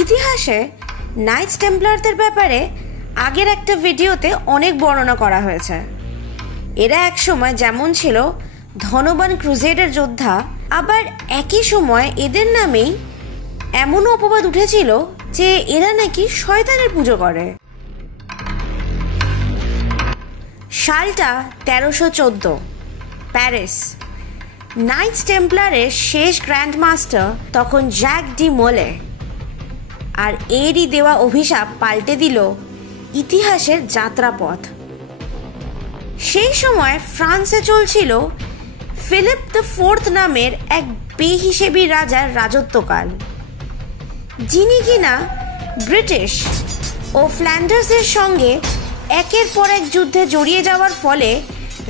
ইতিহাসে নাইটস টেম্পলারদের ব্যাপারে আগের একটা ভিডিওতে অনেক বর্ণনা করা হয়েছে। এরা একসময় যেমন ছিল ধনবান ক্রুসেডার যোদ্ধা, আবার একই সময় এদের নামেই এমনও অপবাদ উঠেছিল যে এরা নাকি শয়তানের পুজো করে। সালটা 1314, প্যারিস। নাইটস টেম্পলারের শেষ গ্র্যান্ড মাস্টার তখন জ্যাক ডি মোলে, আর এরই দেওয়া অভিশাপ পাল্টে দিল ইতিহাসের যাত্রাপথ। সেই সময় ফ্রান্সে চলছিল ফিলিপ দ্য ফোর্থ নামের এক বেহিসেবি রাজার রাজত্বকাল, যিনি কিনা ব্রিটিশ ও ফ্ল্যান্ডার্সের সঙ্গে একের পর এক যুদ্ধে জড়িয়ে যাওয়ার ফলে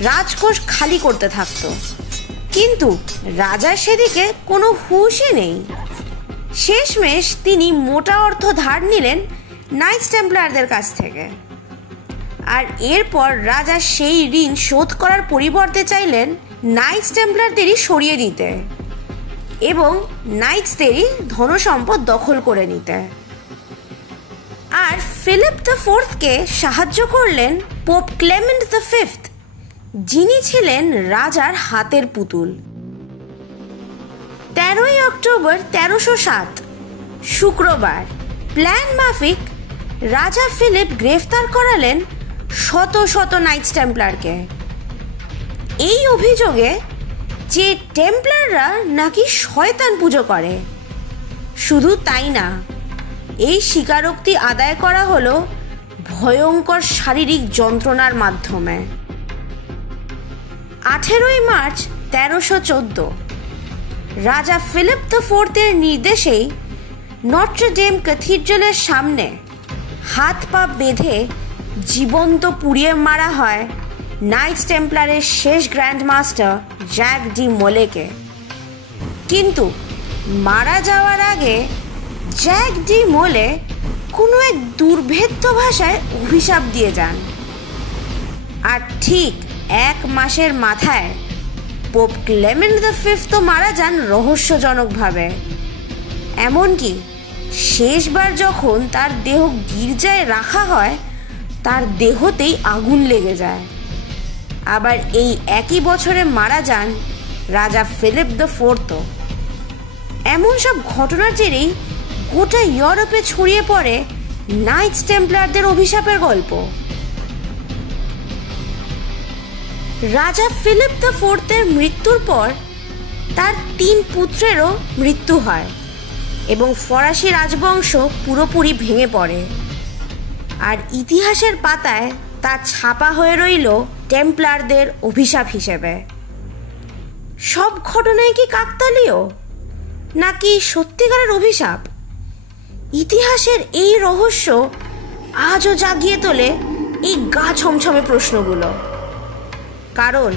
রাজকোষ খালি করতে থাকত। কিন্তু রাজার সেদিকে কোনো হুঁশই নেই। শেষমেশ তিনি মোটা অর্থ ধার নিলেন নাইটস টেম্পলারদের কাছ থেকে, আর এরপর রাজা সেই ঋণ শোধ করার পরিবর্তে চাইলেন নাইটস টেম্পলারদেরই সরিয়ে দিতে এবং নাইটসদেরই ধনসম্পদ দখল করে নিতে। আর ফিলিপ দ্য ফোর্থকে সাহায্য করলেন পোপ ক্লেমেন্ট দ্য ফিফথ, যিনি ছিলেন রাজার হাতের পুতুল। 13ই অক্টোবর 1307 শুক্রবার প্ল্যান মাফিক রাজা ফিলিপ গ্রেফতার করালেন শত শত নাইটস টেম্পলারকে, এই অভিযোগে যে টেম্পলাররা নাকি শয়তান পুজো করে। শুধু তাই না, এই স্বীকারোক্তি আদায় করা হলো ভয়ঙ্কর শারীরিক যন্ত্রণার মাধ্যমে। 18ই মার্চ 1314 রাজা ফিলিপ দ্য ফোর্থের নির্দেশেই নট্র ডেম ক্যাথিড্রালের সামনে হাত পা বেঁধে জীবন্ত পুড়িয়ে মারা হয় নাইটস টেম্পলারের শেষ গ্র্যান্ড মাস্টার জ্যাক ডি মোলেকে। কিন্তু মারা যাওয়ার আগে জ্যাক ডি মোলে কোনো এক দুর্ভেদ্য ভাষায় অভিশাপ দিয়ে যান, আর ঠিক 1 মাসের মাথায় পোপ ক্লেমেন্ট দ্য ফিফথও মারা যান রহস্যজনকভাবে। এমনকি শেষবার যখন তার দেহ গির্জায় রাখা হয়, তার দেহতেই আগুন লেগে যায়। আবার এই একই বছরে মারা যান রাজা ফিলিপ দ্য ফোর্থও। এমন সব ঘটনার জেরেই গোটা ইউরোপে ছড়িয়ে পড়ে নাইটস টেম্পলারদের অভিশাপের গল্প। রাজা ফিলিপ দ্য ফোর্থের মৃত্যুর পর তার 3 পুত্রেরও মৃত্যু হয় এবং ফরাসি রাজবংশ পুরোপুরি ভেঙে পড়ে, আর ইতিহাসের পাতায় তা ছাপা হয়ে রইল টেম্পলারদের অভিশাপ হিসেবে। সব ঘটনায় কি কাকতালীয় নাকি সত্যিকারের অভিশাপ? ইতিহাসের এই রহস্য আজও জাগিয়ে তোলে এই গা ছমছমে প্রশ্নগুলো, কারণ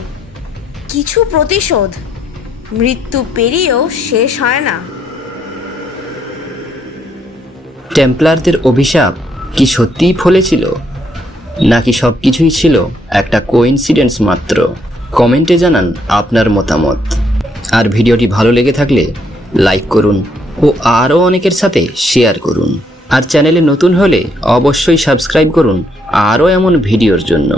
কিছু প্রতিশোধ মৃত্যু পেরিয়েও শেষ হয় না। টেম্পলারদের অভিশাপ কি সত্যিই ফলেছিল, নাকি সব কিছুই ছিল একটা কোইন্সিডেন্স মাত্র? কমেন্টে জানান আপনার মতামত। আর ভিডিওটি ভালো লেগে থাকলে লাইক করুন ও আরও অনেকের সাথে শেয়ার করুন। আর চ্যানেলে নতুন হলে অবশ্যই সাবস্ক্রাইব করুন আরও এমন ভিডিওর জন্য।